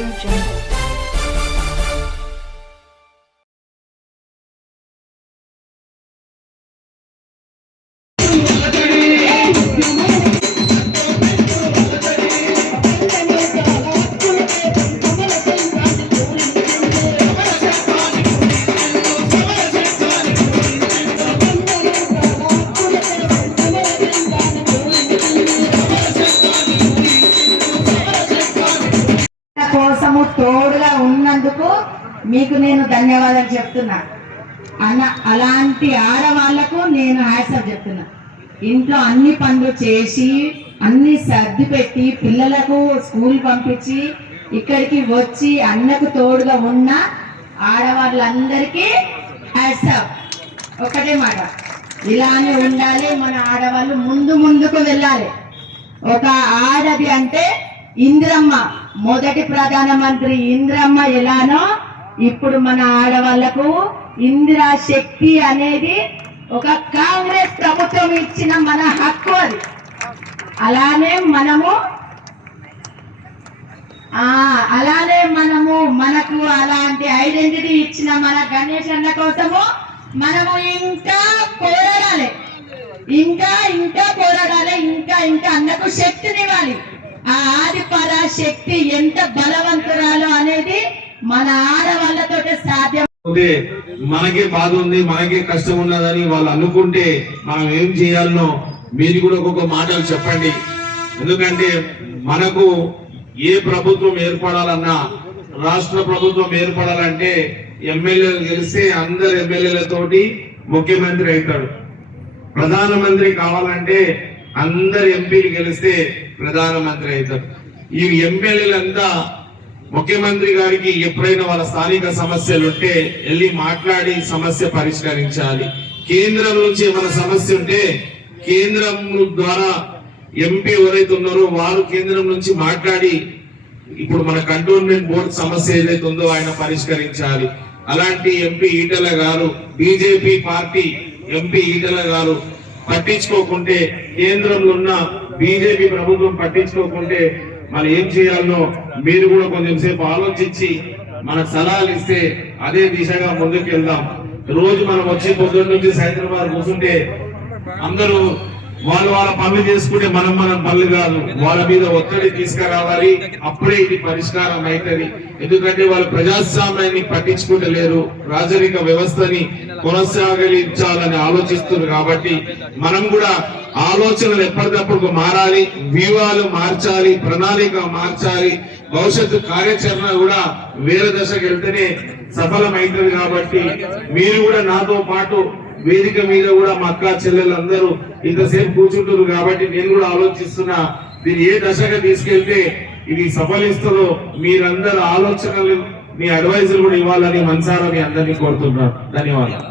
Audio Jungle. కోసము తోడుగా ఉన్నందుకు మీకు నేను ధన్యవాదాలు చెప్తున్నా అన్న. అలాంటి ఆడవాళ్లకు నేను హ్యాట్సాప్ చెప్తున్నా. ఇంట్లో అన్ని పనులు చేసి అన్ని సర్ది పెట్టి పిల్లలకు స్కూల్ పంపించి ఇక్కడికి వచ్చి అన్నకు తోడుగా ఉన్న ఆడవాళ్ళందరికీ హ్యాట్సాప్. ఒకటే మాట, ఇలానే ఉండాలి. మన ఆడవాళ్ళు ముందుకు వెళ్ళాలి. ఒక ఆడది అంటే ఇందిరమ్మ, మొదటి ప్రధానమంత్రి ఇందిరమ్మ ఎలానో ఇప్పుడు మన ఆడవాళ్లకు ఇందిరా శక్తి అనేది ఒక కాంగ్రెస్ ప్రభుత్వం ఇచ్చిన మన హక్కు. అది అలానే మనకు అలాంటి ఐడెంటిటీ ఇచ్చిన మన గణేష్ అన్న కోసము మనము ఇంకా పోరాడాలి. ఇంకా పోరాడాలి. ఇంకా అన్నకు శక్తినివ్వాలి. ఆ ఆది పరాశక్తి ఎంత బలవంతురాలు అనేది మన ఆడవాళ్ళతో సాధ్యం. మనకే బాధ ఉంది, మనకే కష్టం ఉన్నదని వాళ్ళు అనుకుంటే మనం ఏం చేయాలనో మీరు కూడా ఒక్కొక్క మాటలు చెప్పండి. ఎందుకంటే మనకు ఏ ప్రభుత్వం ఏర్పడాలన్నా, రాష్ట్ర ప్రభుత్వం ఏర్పడాలంటే ఎమ్మెల్యేలు గెలిస్తే అందరు ఎమ్మెల్యేలతోటి ముఖ్యమంత్రి అవుతాడు. ప్రధానమంత్రి కావాలంటే అందరు ఎంపీలు గెలిస్తే ప్రధానమంత్రి అవుతారు. ఈ ఎమ్మెల్యేలంతా ముఖ్యమంత్రి గారికి ఎప్పుడైనా వాళ్ళ స్థానిక సమస్యలు ఉంటే వెళ్ళి మాట్లాడి సమస్య పరిష్కరించాలి. కేంద్రం నుంచి ఏమైనా సమస్య ఉంటే కేంద్రం ద్వారా ఎంపీ ఎవరైతే ఉన్నారో వారు కేంద్రం నుంచి మాట్లాడి ఇప్పుడు మన కంటోన్మెంట్ బోర్డు సమస్య ఏదైతే ఉందో ఆయన పరిష్కరించాలి. అలాంటి ఎంపీ ఈటెల గారు, బీజేపీ పార్టీ ఎంపీ ఈటెల గారు పట్టించుకోకుంటే, కేంద్రంలో ఉన్న బీజేపీ ప్రభుత్వం పట్టించుకోకుంటే మనం ఏం చేయాలనో మీరు కూడా కొంచెం సేపు ఆలోచించి మనకు సలహాలు ఇస్తే అదే దిశగా ముందుకు వెళ్దాం. రోజు మనం వచ్చి పొద్దున్న నుంచి సాయంత్రం వరకు కూర్చుంటే అందరూ వాళ్ళ పనులు చేసుకుంటే మనం పనులు కాదు, వాళ్ళ మీద ఒత్తిడి తీసుకురావాలి. అప్పుడే ఇది పరిష్కారం అవుతుంది. ఎందుకంటే వాళ్ళు ప్రజాస్వామ్యాన్ని పట్టించుకుంటలేరు, రాజరిక వ్యవస్థని కొనసాగించాలని ఆలోచిస్తున్నారు. కాబట్టి మనం కూడా ఆలోచనలు ఎప్పటికప్పుడు మారాలి, వ్యూహాలు మార్చాలి, ప్రణాళిక మార్చాలి. భవిష్యత్తు కార్యాచరణ కూడా వేరే దశకు వెళ్తేనే సఫలమైతుంది. కాబట్టి మీరు కూడా నాతో పాటు వేదిక మీద కూడా మా అక్క చెల్లెలందరూ ఇంతసేపు కూర్చుంటారు. కాబట్టి నేను కూడా ఆలోచిస్తున్నా, దీన్ని ఏ దశగా తీసుకెళ్తే ఇది సఫలిస్తుందో మీరందరూ ఆలోచనలు, మీ అడ్వైజర్ కూడా ఇవ్వాలని మనసారా మీ అందరినీ కోరుతున్నాను. ధన్యవాదాలు.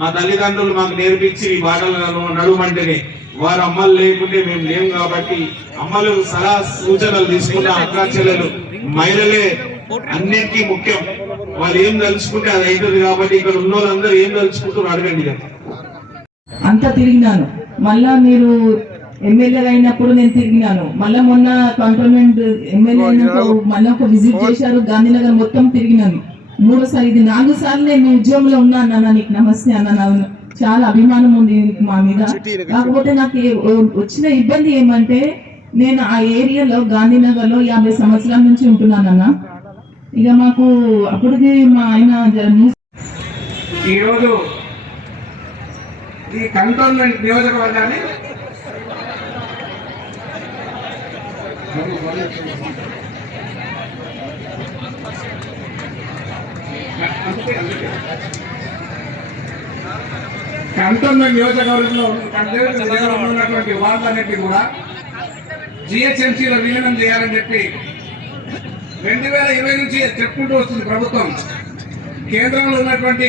మా తల్లిదండ్రులు మాకు నేర్పించి ఈ బాటలను నడుమంటేనే, వారు అమ్మలు లేకుంటే మేము లేము. కాబట్టి అమ్మలు సలహా సూచనలు తీసుకున్న అక్క చెల్లెలు, మహిళలే అన్నిటికీ ముఖ్యం. వాళ్ళు ఏం తలుచుకుంటే అది అవుతుంది. కాబట్టి ఇక్కడ ఉన్న వాళ్ళందరూ ఏం తలుచుకుంటారు అడగండి. అంతా తిరిగినాను. మళ్ళా మీరు ఎమ్మెల్యే అయినప్పుడు నేను తిరిగినాను. మళ్ళా మొన్న కంటోన్మెంట్ ఎమ్మెల్యే అయినప్పుడు మళ్ళీ ఒక విజిట్ చేశారు. గాంధీనగర్ మొత్తం తిరిగినాను. 3 సార్లు, ఇది 4 సార్లు నేను ఉద్యోగంలో ఉన్నా అన్న. నీకు నమస్తే అన్న. చాలా అభిమానం ఉంది మా మీద. కాకపోతే నాకు వచ్చిన ఇబ్బంది ఏమంటే, నేను ఆ ఏరియాలో గాంధీనగర్ లో 50 సంవత్సరాల నుంచి ఉంటున్నానన్న. ఇక మాకు అప్పటికి మా ఆయన ఈరోజు ఈ కంటోన్మెంట్ నియోజకవర్గాన్ని కంటోన్మెంట్ నియోజకవర్గంలో ఉన్నటువంటి వార్డులన్నింటినీ కూడా జిహెచ్ఎంసీలో విలీనం చేయాలని చెప్పి 2020 నుంచి చెప్పుకుంటూ వస్తుంది ప్రభుత్వం. కేంద్రంలో ఉన్నటువంటి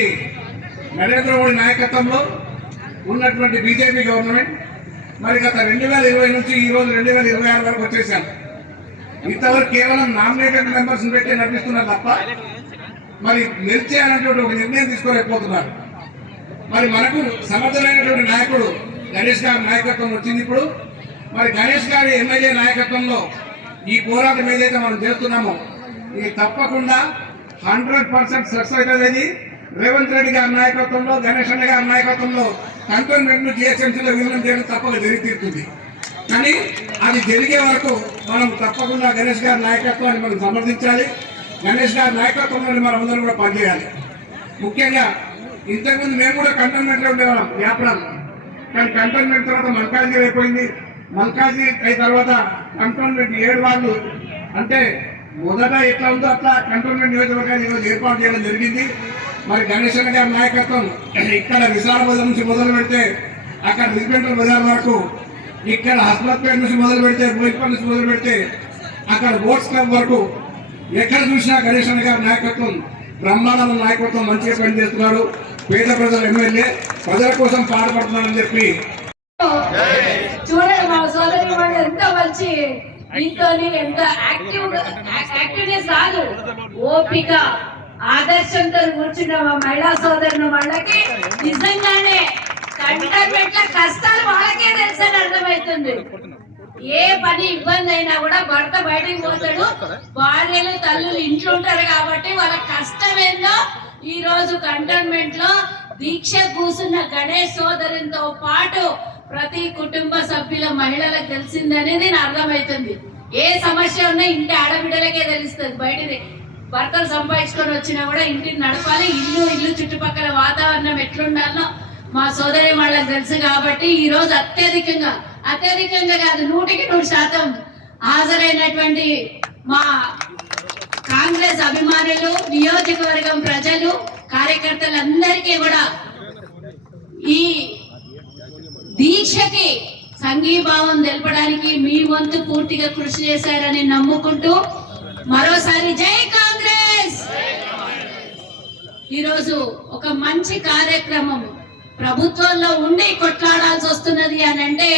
నరేంద్ర మోడీ నాయకత్వంలో ఉన్నటువంటి బీజేపీ గవర్నమెంట్ మరి గత 2020 నుంచి ఈ రోజు 2026 వరకు వచ్చేసాం. ఇంతవరకు కేవలం నామినేటెడ్ మెంబర్స్ పెట్టి నడిపిస్తున్నారు తప్ప మరి నిలిచేయాలనేటువంటి ఒక నిర్ణయం తీసుకోలేకపోతున్నారు. మరి మనకు సమర్థమైనటువంటి నాయకుడు గణేష్ గారి నాయకత్వం వచ్చింది. ఇప్పుడు మరి గణేష్ గారి ఎమ్మెల్యే నాయకత్వంలో ఈ పోరాటం ఏదైతే మనం చేస్తున్నామో ఇది తప్పకుండా 100% సక్సెస్ అవుతుంది. రేవంత్ రెడ్డి గారి నాయకత్వంలో, గణేష్ అన్న గారి నాయకత్వంలో కంటోన్మెంట్ ను జిహెచ్ఎంసీలో విలీనం చేయడం తప్పక జరిగి తీరుతుంది. కానీ అది జరిగే వరకు మనం తప్పకుండా గణేష్ గారి నాయకత్వాన్ని మనం సమర్థించాలి. గణేష్ గారి నాయకత్వంలో మనం అందరం కూడా పనిచేయాలి. ముఖ్యంగా ఇంతకుముందు మేము కూడా కంటోన్మెంట్ లో ఉండేవాళ్ళం వ్యాపారం, కానీ కంటోన్మెంట్ తర్వాత మల్కాజ్గిరి అయిపోయింది. మల్కాజ్గిరి అయిన తర్వాత కంటోన్మెంట్ 7 వార్డులు అంటే మొదట ఎట్లా ఉందో అట్లా కంటోన్మెంట్ నియోజకవర్గాన్ని ఈరోజు ఏర్పాటు చేయడం జరిగింది. మరి గణేష్ అన్న గారి నాయకత్వం ఇక్కడ విశాల బజార్ నుంచి మొదలు పెడితే అక్కడ రిజిమెంటల్ బజార్ వరకు, ఇక్కడ హస్మత్పేట నుంచి మొదలు పెడితే బోయిపల్లి నుంచి మొదలు పెడితే అక్కడ బోట్స్ క్లబ్ వరకు ఎక్కడ చూసినా గణేష్ అన్న గారి నాయకత్వం, బ్రహ్మాండమైన నాయకత్వం మంచిగా పనిచేస్తున్నాడు. పేద ప్రజల ఎమ్మెల్యే ప్రజల కోసం పాటుపడుతున్నాడని చెప్పి చూడండి మా సోదరి వాళ్ళు ఎంత మంచి దీంతో ఎంత యాక్టివ్నెస్ కాదు, ఓపిక ఆదర్శంతో కూర్చున్న మా మహిళా సోదరులు వాళ్ళకి నిజంగానే కంటోన్మెంట్ల కష్టాలు వాళ్ళకే తెలుసని అర్థమవుతుంది. ఏ పని ఇబ్బంది అయినా కూడా భర్త బయటకు పోతాడు, భార్యలు తల్లులు ఇంట్లో ఉంటారు కాబట్టి వాళ్ళ కష్టం ఏందో ఈ రోజు కంటోన్మెంట్ లో దీక్ష కూసున్న గణేష్ సోదరునితో పాటు ప్రతి కుటుంబ సభ్యుల మహిళలకు తెలిసిందనేది నేను అర్థమవుతుంది. ఏ సమస్య ఉన్నా ఇంటి ఆడబిడ్డలకే తెలుస్తుంది. బయటది భర్తలు సంపాదించుకొని వచ్చినా కూడా ఇంటిని నడపాలి, ఇల్లు చుట్టుపక్కల వాతావరణం ఎట్లుండాలో మా సోదరి వాళ్ళకి తెలుసు. కాబట్టి ఈ రోజు అత్యధికంగా కాదు 100% హాజరైనటువంటి మా కాంగ్రెస్ అభిమానులు, నియోజకవర్గం ప్రజలు, కార్యకర్తలందరికీ కూడా ఈ దీక్షకి సంఘీభావం తెలపడానికి మీ వంతు పూర్తిగా కృషి చేశారని నమ్ముకుంటూ మరోసారి జై కాంగ్రెస్. ఈరోజు ఒక మంచి కార్యక్రమం ప్రభుత్వంలో ఉండి కొట్లాడాల్సి వస్తున్నది అని అంటే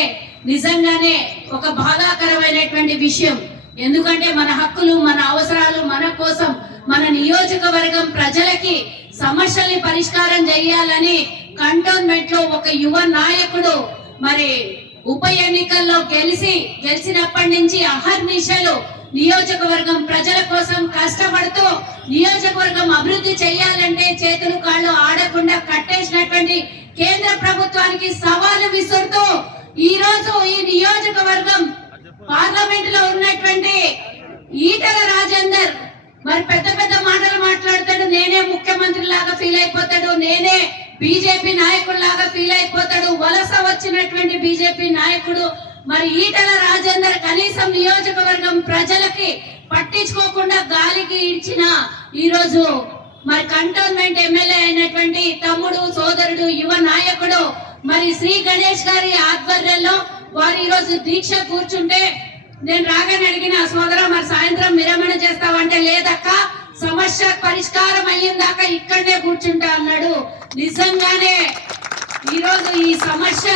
నిజంగానే ఒక బాధాకరమైనటువంటి విషయం. ఎందుకంటే మన హక్కులు, మన అవసరాలు, మన కోసం, మన నియోజకవర్గం ప్రజలకి సమస్యల్ని పరిష్కారం చేయాలని కంటోన్మెంట్ లో ఒక యువ నాయకుడు మరి ఉప ఎన్నికల్లో గెలిచినప్పటి నుంచి అహర్నిశలు నియోజకవర్గం ప్రజల కోసం కష్టపడుతూ నియోజకవర్గం అభివృద్ధి చేయాలంటే చేతులు కాళ్ళు ఆడకుండా కట్టేసినటువంటి కేంద్ర ప్రభుత్వానికి సవాలు విసురుతూ ఈ రోజు ఈ నియోజకవర్గం పార్లమెంట్ లో ఉన్నటువంటి ఈటల రాజేందర్ మరి పెద్ద మాటలు మాట్లాడతాడు. నేనే ముఖ్యమంత్రి లాగా ఫీల్ అయిపోతాడు, నేనే బీజేపీ నాయకుడు లాగా ఫీల్ అయిపోతాడు. వలస వచ్చినటువంటి బీజేపీ నాయకుడు మరి ఈటల రాజేందర్ కనీసం నియోజకవర్గం ప్రజలకి పట్టించుకోకుండా గాలికి ఇచ్చిన ఈ రోజు మరి కంటోన్మెంట్ ఎమ్మెల్యే అయినటువంటి తమ్ముడు, సోదరుడు, యువ నాయకుడు మరి శ్రీ గణేష్ గారి ఆధ్వర్యంలో వారు ఈ రోజు దీక్ష కూర్చుంటే నేను రాగానే అడిగిన సోదర మరి సాయంత్రం విరమణ చేస్తావంటే లేదక్క సమస్య పరిష్కారం అయ్యిందాక ఇక్కడనే కూర్చుంటా అన్నాడు. నిజంగానే ఈ రోజు ఈ సమస్య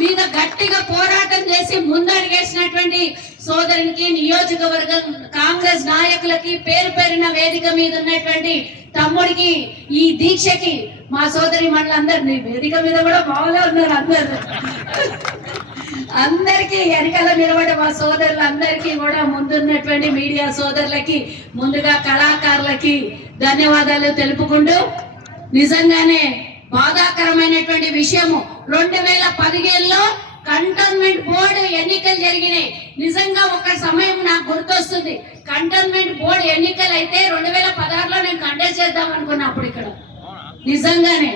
మీద గట్టిగా పోరాటం చేసి ముందడిగేసినటువంటి సోదరునికి, నియోజకవర్గం కాంగ్రెస్ నాయకులకి, పేరున వేదిక మీద ఉన్నటువంటి తమ్ముడికి, ఈ దీక్షకి మా సోదరి మండలందరినీ వేదిక మీద కూడా బాగా ఉన్నారు అందరికీ వెనకాల నిలబడే మా సోదరులందరికీ కూడా ముందున్నటువంటి మీడియా సోదరులకి, ముందుగా కళాకారులకి ధన్యవాదాలు తెలుపుకుంటూ నిజంగానే బాధాకరమైనటువంటి విషయము 2015లో కంటోన్మెంట్ బోర్డు ఎన్నికలు జరిగినాయి. నిజంగా ఒక సమయం నాకు గుర్తొస్తుంది. కంటోన్మెంట్ బోర్డు ఎన్నికలు అయితే 2016లో నేను కంటెస్ట్ చేద్దాం అనుకున్నా. అప్పుడు ఇక్కడ నిజంగానే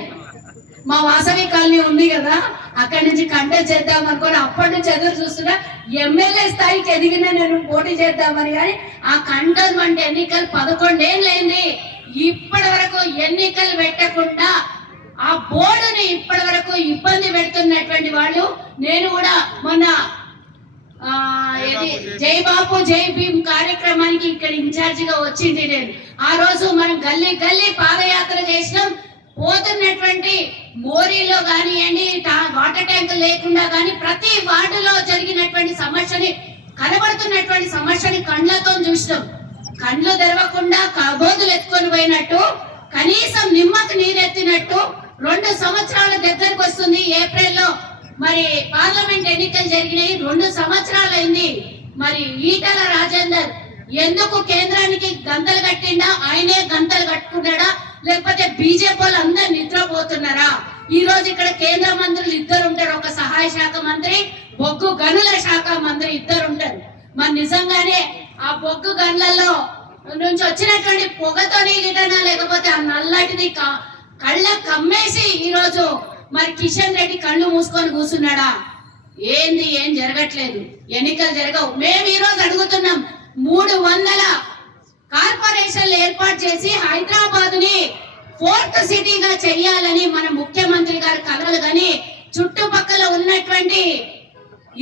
మా వాసవి కాలనీ ఉంది కదా, అక్కడి నుంచి కంటెస్ట్ చేద్దాం అనుకుని అప్పటి నుంచి ఎదురు చూస్తున్నా. ఎమ్మెల్యే స్థాయికి ఎదిగిన నేను పోటీ చేద్దామని. కానీ ఆ కంటోన్మెంట్ ఎన్నికలు 11 ఏళ్ళైంది, ఇప్పటి వరకు ఎన్నికలు పెట్టకుండా ఆ బోర్డుని ఇప్పటి వరకు ఇబ్బంది పెడుతున్నటువంటి వాళ్ళు. నేను కూడా మొన్న జై బాపు జై భీమ్ కార్యక్రమానికి ఇక్కడ ఇన్ఛార్జిగా వచ్చింది. నేను ఆ రోజు మనం గల్లీ పాదయాత్ర చేసినాం. పోతున్నటువంటి మోరీలో కానివ్వండి, వాటర్ ట్యాంక్ లేకుండా కానీ ప్రతి వార్డులో జరిగినటువంటి సమస్యని, కనబడుతున్నటువంటి సమస్యని కళ్ళతో చూసినాం. కళ్ళు తెరవకుండా కబోదులు ఎత్తుకొని పోయినట్టు, కనీసం నిమ్మకు నీరెత్తినట్టు 2 సంవత్సరాల దగ్గరకు వస్తుంది. ఏప్రిల్లో మరి పార్లమెంట్ ఎన్నికలు జరిగినాయి, 2 సంవత్సరాలు అయింది. మరి ఈటల రాజేందర్ ఎందుకు కేంద్రానికి గంతలు కట్టిండా, ఆయనే గంతలు కట్టుకున్నాడా, లేకపోతే బీజేపీ వాళ్ళు అందరు నిద్రపోతున్నారా? ఈ రోజు ఇక్కడ కేంద్ర మంత్రులు ఇద్దరు ఉంటారు, ఒక సహాయ శాఖ మంత్రి, బొగ్గు గనుల శాఖ మంత్రి ఇద్దరు ఉంటారు. మరి నిజంగానే ఆ బొగ్గు గనులలో నుంచి వచ్చినటువంటి పొగతోని గిటనా, లేకపోతే ఆ నల్లటిది కళ్ళ కమ్మేసి ఈ రోజు మరి కిషన్ రెడ్డి కళ్ళు మూసుకొని కూర్చున్నాడా? ఏంది, ఏం జరగట్లేదు, ఎన్నికలు జరగవు. మేము ఈ రోజు అడుగుతున్నాం, 300 కార్పొరేషన్లు ఏర్పాటు చేసి హైదరాబాద్ ని 4th సిటీగా చెయ్యాలని మన ముఖ్యమంత్రి గారు కలలు, కానీ చుట్టుపక్కల ఉన్నటువంటి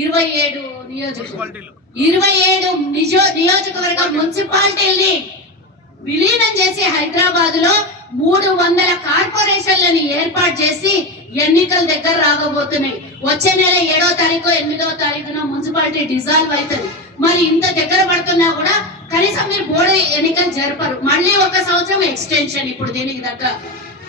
27 నియోజకవర్గ మున్సిపాలిటీల్ని విలీనం చేసి హైదరాబాద్ లో 300 కార్పొరేషన్లను ఏర్పాటు చేసి ఎన్నికల దగ్గర రాగబోతున్నాయి. వచ్చే నెల 7వ తారీఖు 8వ తారీఖున మున్సిపాలిటీ డిజాల్వ్ అవుతుంది. మరి ఇంత దగ్గర పడుతున్నా కూడా కనీసం మీరు బోర్డు ఎన్నికలు జరపరు. మళ్ళీ 1 సంవత్సరం ఎక్స్టెన్షన్ ఇప్పుడు దీనికి దగ్గర.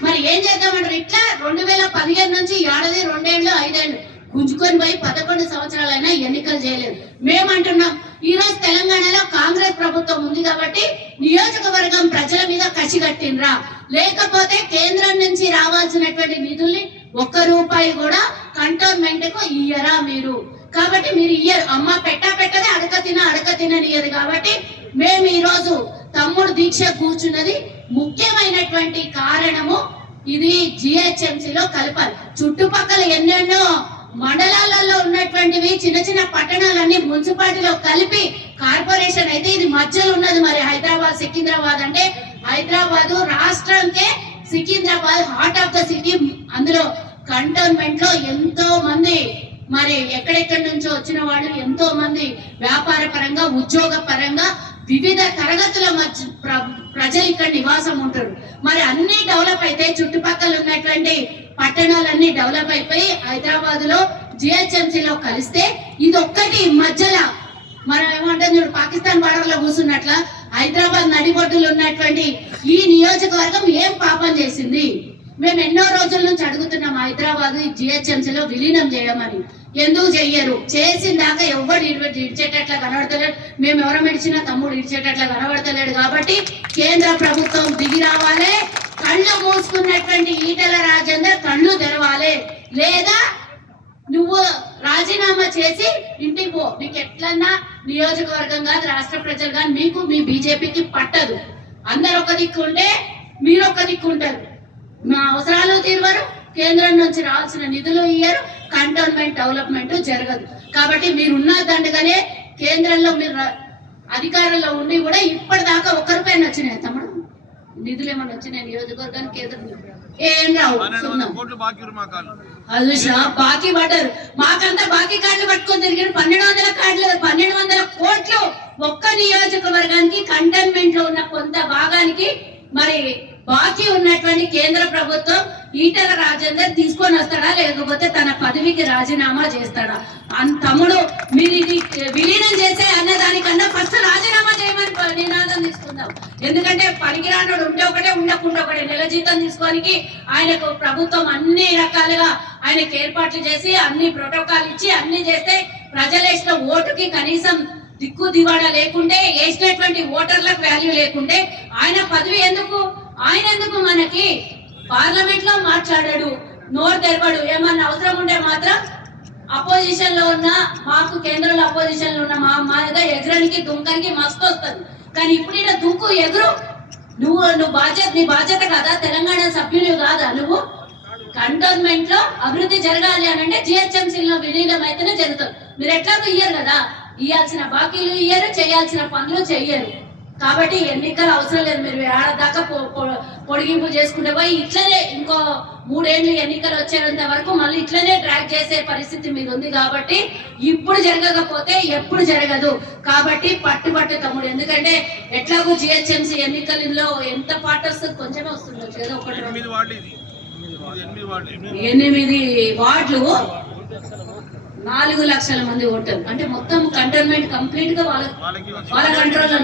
మరి ఏం చేద్దామంటారు? ఇట్లా 2015 నుంచి 2 ఏళ్ళు 5 ఏళ్ళు గుంజుకొని పోయి 11 సంవత్సరాలైనా ఎన్నికలు చేయలేదు. మేమంటున్నాం, ఈ రోజు తెలంగాణలో కాంగ్రెస్ ప్రభుత్వం ఉంది కాబట్టి నియోజకవర్గం ప్రజల మీద కసి కట్టినరా, లేకపోతే కేంద్రం నుంచి రావాల్సినటువంటి నిధుల్ని 1 రూపాయి కూడా కంటోన్మెంట్ కు ఇయ్యరా మీరు? కాబట్టి మీరు ఇయ్యరు. అమ్మ పెట్టదే అడక తిననియదు. కాబట్టి మేము ఈ రోజు తమ్ముడు దీక్ష కూర్చున్నది ముఖ్యమైనటువంటి కారణము ఇది. జిహెచ్ఎంసీలో కలపాలి. చుట్టుపక్కల ఎన్నెన్నో మండలాలలో ఉన్నటువంటివి చిన్న చిన్న పట్టణాలన్నీ మున్సిపాలిటీలో కలిపి కార్పొరేషన్ అయితే ఇది మధ్యలో ఉన్నది. మరి హైదరాబాద్ సికింద్రాబాద్ అంటే హైదరాబాద్ రాష్ట్రంకే Secunderabad heart of the city. అందులో కంటోన్మెంట్ లో ఎంతో మంది మరి ఎక్కడెక్కడి నుంచో వచ్చిన వాళ్ళు ఎంతో మంది వ్యాపార పరంగా, ఉద్యోగ పరంగా వివిధ తరగతుల మధ్య ప్రజలు ఇక్కడ నివాసం ఉంటారు. మరి అన్ని డెవలప్ అయితే చుట్టుపక్కల ఉన్నటువంటి పట్టణాలన్నీ డెవలప్ అయిపోయి హైదరాబాద్ లో జిహెచ్ఎంసీలో కలిస్తే ఇది ఒక్కటి మధ్యలో మనం ఏమంటాం చూడు, పాకిస్తాన్ బార్డర్ లో కూర్చున్నట్ల హైదరాబాద్ నడిబొడ్డులు ఉన్నటువంటి ఈ నియోజకవర్గం ఏం పాపం చేసింది? మేము ఎన్నో రోజుల నుంచి అడుగుతున్నాం హైదరాబాద్ జిహెచ్ఎంసీలో విలీనం చేయమని. ఎందుకు చెయ్యరు? చేసిన దాకా ఎవరు ఇడిచేటట్లా కనబడతలేడు. మేము ఎవరం ఇడిచినా తమ్ముడు ఇడిచేటట్లా కనబడతలేడు. కాబట్టి కేంద్ర ప్రభుత్వం దిగి రావాలి. కళ్ళు మూసుకున్నటువంటి ఈటల రాజేందర్ కళ్ళు తెరవాలి. లేదా నువ్వు రాజీనామా చేసి ఇంటికి పో. నీకు ఎట్లన్నా నియోజకవర్గం కాదు, రాష్ట్ర ప్రజలు కానీ మీకు మీ బీజేపీకి పట్టదు. అందరు ఒక దిక్కు ఉంటే మీరు ఒక దిక్కు ఉంటారు. మా అవసరాలు తీరవరు, కేంద్రం నుంచి రావాల్సిన నిధులు ఇయ్యరు, కంటోన్మెంట్ డెవలప్మెంట్ జరగదు. కాబట్టి మీరున్న దండగానే కేంద్రంలో మీరు అధికారంలో ఉండి కూడా ఇప్పటిదాకా 1 రూపాయి వచ్చినాయి తమ్ముడు? నిధులు ఏమన్నా వచ్చినాయి నియోజకవర్గానికి? కేంద్రం ఏం రావు. అది బాకీ పడ్డారు. మాకంతా బాకీ కార్డులు పట్టుకొని తిరిగారు. 1200 కోట్లు ఒక్క నియోజకవర్గానికి కంటోన్మెంట్ లో ఉన్న కొంత భాగానికి మరి బాకీ ఉన్నటువంటి కేంద్ర ప్రభుత్వం ఈటల రాజేందర్ తీసుకొని వస్తాడా, లేకపోతే తన పదవికి రాజీనామా చేస్తాడా? తమ్ముడు మీరు ఇది విలీనం చేసే అన్నదానికన్నా ఫస్ట్ రాజీనామా చేయమని నినాదం తీసుకుందాం. ఎందుకంటే పనికిరానుడు ఉంటే ఒకటే, ఉండకుండా ఒకటే. నెల జీతం తీసుకోనికి ఆయనకు ప్రభుత్వం అన్ని రకాలుగా ఆయనకు ఏర్పాట్లు చేసి అన్ని ప్రోటోకాల్ ఇచ్చి అన్ని చేస్తే ప్రజలు వేసిన ఓటుకి కనీసం దిక్కు దివాడా లేకుంటే, వేసినటువంటి ఓటర్లకు వాల్యూ లేకుంటే ఆయన పదవి ఎందుకు? ఆయన ఎందుకు మనకి పార్లమెంట్ లో మాట్లాడాడు, నోరు తెరవడు. ఏమన్నా అవసరం ఉంటే మాత్రం అపోజిషన్ లో ఉన్న మాకు, కేంద్రంలో అపోజిషన్ లో ఉన్న మా మీద ఎగరనికి దుంకనికి మస్తు వస్తుంది. కానీ ఇప్పుడు ఇక్కడ దుంకు ఎగురు. నీ బాధ్యత కదా, తెలంగాణ సభ్యులు కాదా నువ్వు? కంటోన్మెంట్ లో అభివృద్ధి జరగాలి అని అంటే జిహెచ్ఎంసీలో విలీనం అయితేనే జరుగుతుంది. మీరు ఎట్లాగో ఇయ్యరు కదా, ఇయ్యాల్సిన బాకీలు ఇయ్యరు, చేయాల్సిన పనులు చెయ్యరు. కాబట్టి ఎన్నికలు అవసరం లేదు. మీరు ఏడాదాకా పొడిగింపు చేసుకుంటే పోయి ఇట్లనే ఇంకో 3 ఏళ్ళు ఎన్నికలు వచ్చేంత వరకు మళ్ళీ ఇట్లనే ట్రాక్ చేసే పరిస్థితి మీద ఉంది. కాబట్టి ఇప్పుడు జరగకపోతే ఎప్పుడు జరగదు. కాబట్టి పట్టు తమ్ముడు. ఎందుకంటే ఎట్లాగో జిహెచ్ఎంసీ ఎన్నికల్లో ఎంత పాట వస్తుంది, కొంచెమే వస్తుంది. ఏదో 8 వార్డులు 4 లక్షల మంది ఓటర్లు అంటే మొత్తం కంటోన్మెంట్ కంప్లీట్ గా వాళ్ళ కంట్రోల్.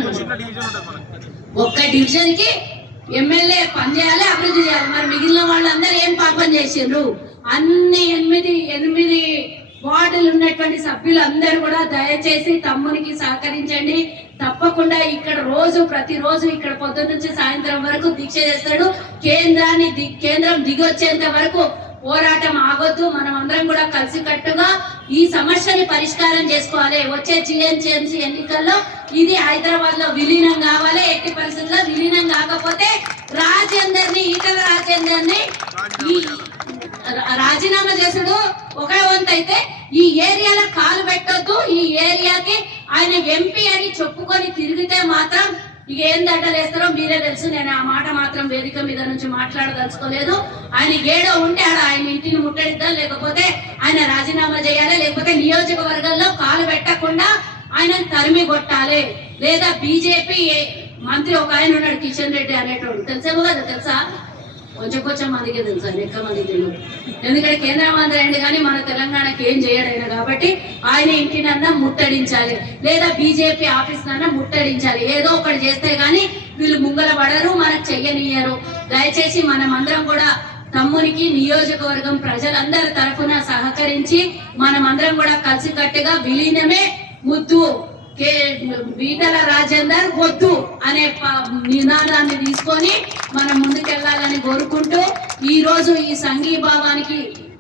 ఒక్క డివిజన్ కి ఎమ్మెల్యే పనిచేయాలి, అభివృద్ధి చేయాలి. మరి మిగిలిన వాళ్ళందరూ ఏం పాపం చేసిండ్రు? అన్ని 8 వార్డులు ఉన్నటువంటి సభ్యులందరూ కూడా దయచేసి తమ్మునికి సహకరించండి. తప్పకుండా ఇక్కడ ప్రతిరోజు ఇక్కడ పొద్దున్న నుంచి సాయంత్రం వరకు దీక్ష చేస్తాడు. కేంద్రం దిగొచ్చేంత వరకు పోరాటం ఆగొద్దు. మనం అందరం కూడా కలిసికట్టుగా ఈ సమస్యని పరిష్కారం చేసుకోవాలి. వచ్చే జిహెచ్ఎంసీ ఎన్నికల్లో ఇది హైదరాబాద్ లో విలీనం కావాలి. ఎట్టి పరిస్థితుల్లో విలీనం కాకపోతే ఈటల రాజేందర్ని రాజీనామా చేసుడు ఒక వంతు అయితే ఈ ఏరియాలో కాలు పెట్టొద్దు. ఈ ఏరియాకి ఆయన ఎంపీ అని చెప్పుకొని తిరిగితే మాత్రం ఇక ఏం దండలేస్తారో మీరే తెలుసు. నేను ఆ మాట మాత్రం వేదిక మీద నుంచి మాట్లాడదలుచుకోలేదు. ఆయన ఏడో ఉంటే ఆయన ఇంటిని ముట్టడిద్దాం, లేకపోతే ఆయన రాజీనామా చేయాలి, లేకపోతే నియోజకవర్గంలో కాలు పెట్టకుండా ఆయన తరిమి కొట్టాలి. లేదా బీజేపీ మంత్రి ఒక ఆయన ఉన్నాడు, కిషన్ రెడ్డి అనేటోడు, తెలుసేమో కదా, తెలుసా? కొంచెం మందికి తెలుసు, ఆయన ఎక్కువ మందికి తెలియదు. ఎందుకంటే కేంద్ర మంత్రి అయింది కానీ మన తెలంగాణకి ఏం చేయడైనా కాబట్టి ఆయన ఇంటినన్నా ముట్టడించాలి, లేదా బీజేపీ ఆఫీస్ నన్నా ముట్టడించాలి. ఏదో ఒకటి చేస్తే గానీ వీళ్ళు ముంగల పడరు, మనకు చెయ్యనియ్యరు. దయచేసి మనం అందరం కూడా తమ్మునికి నియోజకవర్గం ప్రజలందరి తరఫున సహకరించి మనమందరం కూడా కలిసికట్టుగా విలీనమే ముద్దు, ఈటల రాజేందర్ వద్దు అనే నినాదాన్ని తీసుకొని మనం ముందుకెళ్లాలని కోరుకుంటూ ఈ రోజు ఈ సంఘీభావానికి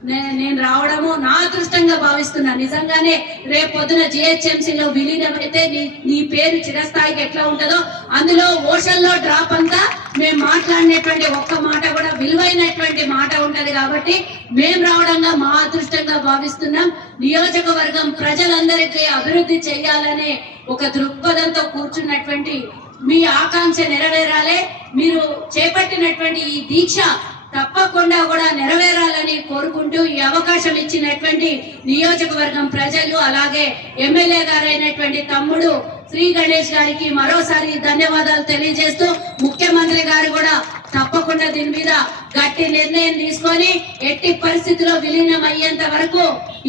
నేను రావడము నా అదృష్టంగా భావిస్తున్నా. నిజంగానే రేపు పొద్దున జిహెచ్ఎంసీలో విలీనం అయితే నీ పేరు చిరస్థాయికి ఎట్లా ఉంటుందో అందులో ఓషన్లో డ్రాప్ అంతా మేము మాట్లాడినటువంటి ఒక్క మాట కూడా విలువైనటువంటి మాట ఉంటది. కాబట్టి మేము రావడంగా మా అదృష్టంగా భావిస్తున్నాం. నియోజకవర్గం ప్రజలందరికీ అభివృద్ధి చేయాలనే ఒక దృక్పథంతో కూర్చున్నటువంటి మీ ఆకాంక్ష నెరవేరాలి. మీరు చేపట్టినటువంటి ఈ దీక్ష తప్పకుండా కూడా నెరవేరాలని కోరుకుంటూ ఈ అవకాశం ఇచ్చినటువంటి నియోజకవర్గం ప్రజలు, అలాగే ఎమ్మెల్యే గారైనటువంటి తమ్ముడు శ్రీ గణేష్ గారికి మరోసారి ధన్యవాదాలు తెలియజేస్తూ, ముఖ్యమంత్రి గారు కూడా తప్పకుండా దీని మీద గట్టి నిర్ణయం తీసుకొని ఎట్టి పరిస్థితిలో విలీనం అయ్యేంత వరకు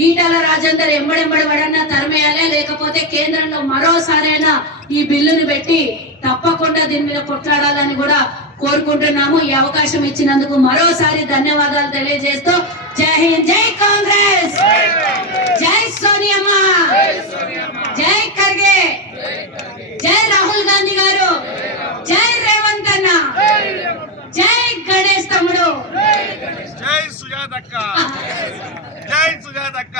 ఈటల రాజేందర్ ఎంబడెంబడబడన్నా తరిమేయాలి, లేకపోతే కేంద్రంలో మరోసారైనా ఈ బిల్లును పెట్టి తప్పకుండా దీని మీద కొట్లాడాలని కూడా కోరుకుంటున్నాము. ఈ అవకాశం ఇచ్చినందుకు మరోసారి ధన్యవాదాలు తెలియజేస్తూ జై హింద్, జై కాంగ్రెస్, జై సోనియమ్మ, జై ఖర్గే, జై రాహుల్ గాంధీ గారు, జై రేవంత్ అన్న, జై గణేష్ తమ్ముడు, జై సుజాతక్క, జై సుజాతక్క.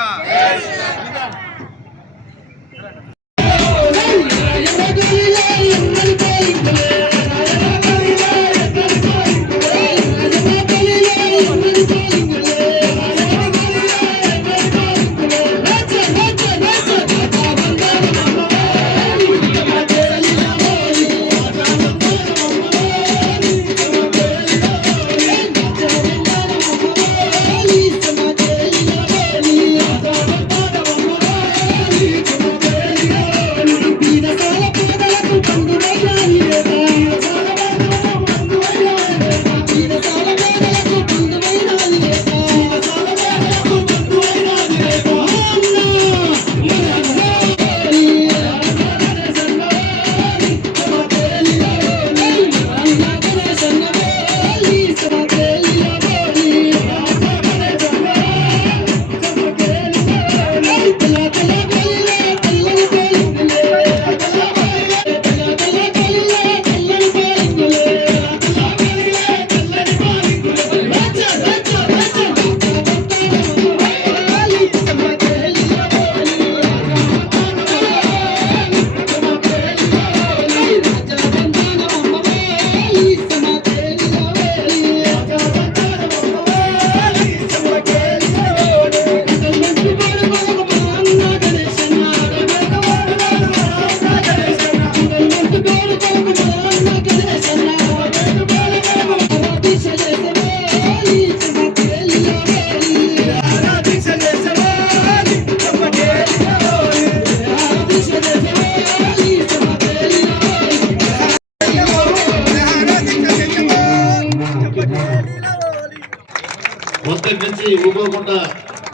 మొత్తం నుంచి ఊరుకోకుండా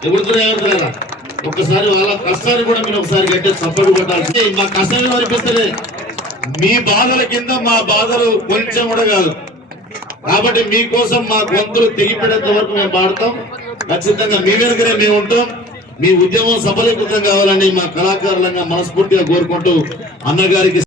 ఎవరుతున్నా ఒక్కసారి వాళ్ళ కష్టాన్ని కూడా మీరు ఒకసారి గట్టి సపోర్ట్ కొట్టాల్సి. మా కష్టాన్ని అనిపిస్తుంది, మీ బాధల కింద మా బాధలు కొంచెం కూడా కాదు. కాబట్టి మీకోసం మా గొంతులు తెగిపెట్టేంత వరకు మేము పాడతాం. ఖచ్చితంగా మీ వెనుకనే మేము ఉంటాం. మీ ఉద్యమం సఫలీకృతం కావాలని మా కళాకారులంగా మనస్ఫూర్తిగా కోరుకుంటూ అన్నగారికి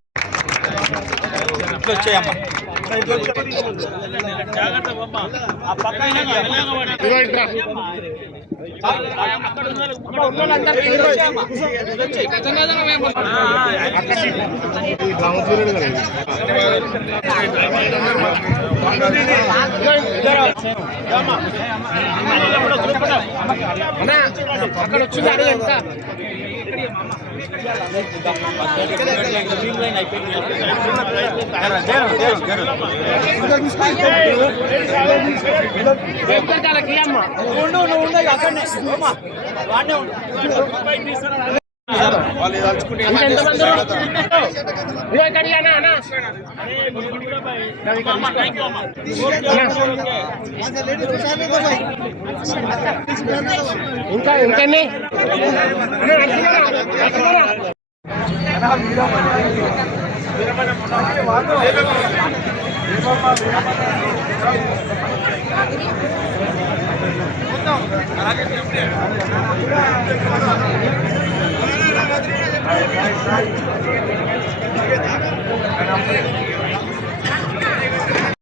అక్కడ వచ్చింది అడుగు ఎంత ఇంకా ఇంకన్నీ అలాగే